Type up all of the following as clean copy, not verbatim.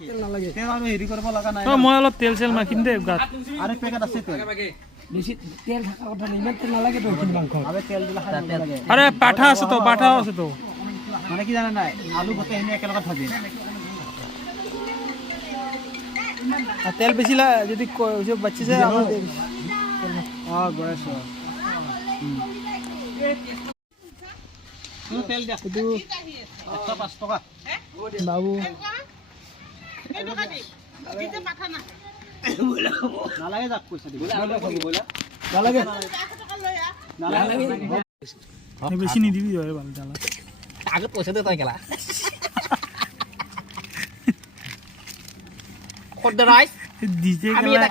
তেল নালাগে তেল আৰু হেৰি কৰিব লগা নাই মই অলপ তেল চেল মাখিম দে গাত আৰু পেকেট আছে তেল বেছি তেল থাকা কথা নাই ইমান তেল নালাগে তো মাংস আবে তেল দিলা খাই লাগে আরে পাঠা আছে তো মানে কি জানা নাই আলু গোটে এনে একেলগে ভাজি আর তেল বেশি যদি বাচ্চা যায় আমাদের বয়স তেল দিয়া কিন্তু 105 টাকা বাবু নালাগে যাক পইচা দিব নালাগে বেশি নিদিবি হয় ভালো জ্বালা আগে পয়সা দে তাই গেলা খদ্দ রাইস দিছে আমি এটা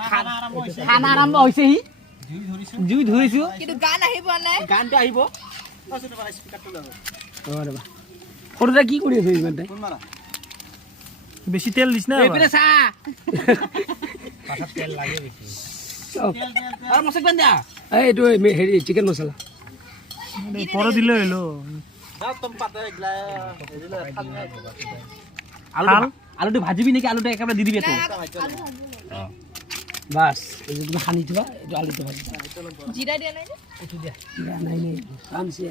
খানা আৰম্ভ হৈছে হি জুই ধৰিছো কিন্তু গান আহিব নাই গানটো আহিব স্পিকাৰটো যাব অৰে বা খৰদা কি কৰি আছে ইমানতে কোন মাৰা বেশি তেল দিছ না এইপিনে চা পাঠাত তেল লাগে বেশি আৰু মছলা বান্ধা এইটো হেৰি চিকেন মছলা পৰে দিলে হইলো দাও তুমি পাতে গলা হেৰিলে আলুটো ভাজিবি নেকি আলুটো একেবাৰে দি দিবি তো বাস এই যে সানি দিবা এইটো আলুটো ভাজি জিৰা দিয়া নাই এইটো দিয়া নাই নাই আনছি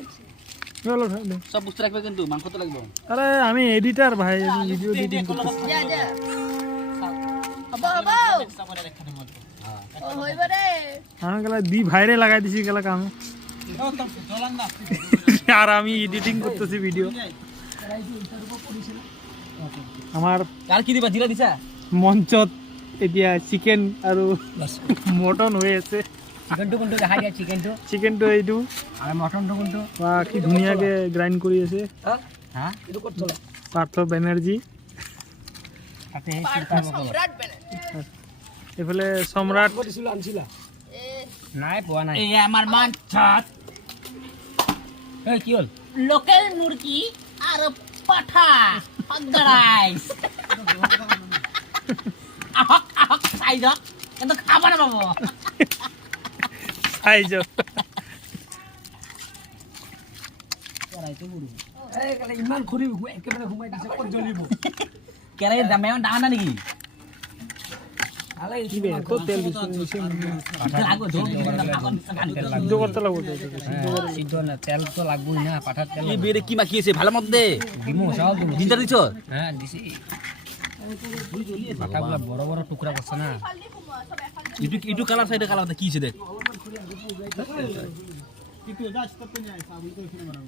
চলো সব বস্তু রাখবে কিন্তু মাংসটো লাগিব আরে আমি এডিটর ভাই ভিডিও এডিটিং করতেছি যা যা হ'ব হইব রে আমি গেলা দি ভাইরে লাগাই দিছি গেলা কাম আর আমি এডিটিং করতেছি ভিডিও আমার আর কি দিবা জিরা দিছা মঞ্চত এতিয়া চিকেন আৰু মটন হৈ আছে চিকেনটো কোনটো দেখাই দিয়া চিকেনটো এইটো আৰু মটনটো কোনটো বা কি ধুনীয়াকে গ্ৰাইণ্ড কৰি আছে হা এইটো ক'ত চলে পাৰ্থ বেনাৰ্জী তাতে সম্ৰাট বেনে এইফালে সম্ৰাট দিছিল আনছিলা এ নাই পোৱা নাই এই আমার মাংসত এই কি হ'ল লোকেল মুরগি আর পাঠা হগরাইস আহক সাইজ কিন্তু খাবার বাবু আইজ এই কেলে ইমান খৰি একেবাৰে ঘুমাই দিছে ক'ত জ্বলিব কেরাই দামে ডাঙা নাকি আলে কিবে তো তেল দিছে লাগো সিদ্ধ করতে লাগবো তো সিদ্ধ না তেল তো লাগবই না পাঠার তেল এই বেরে কি মাখিয়েছে ভালো মধ্যে দিমু চাও দিমু জিন্দা দিছ হ্যাঁ দিছি পাঠাগুলা বড় বড় টুকরা করছ না ইটু কালার সাইডে কালার কি হইছে দেখ কিটো যাস করতে নাই সাবি তো এখানে মারা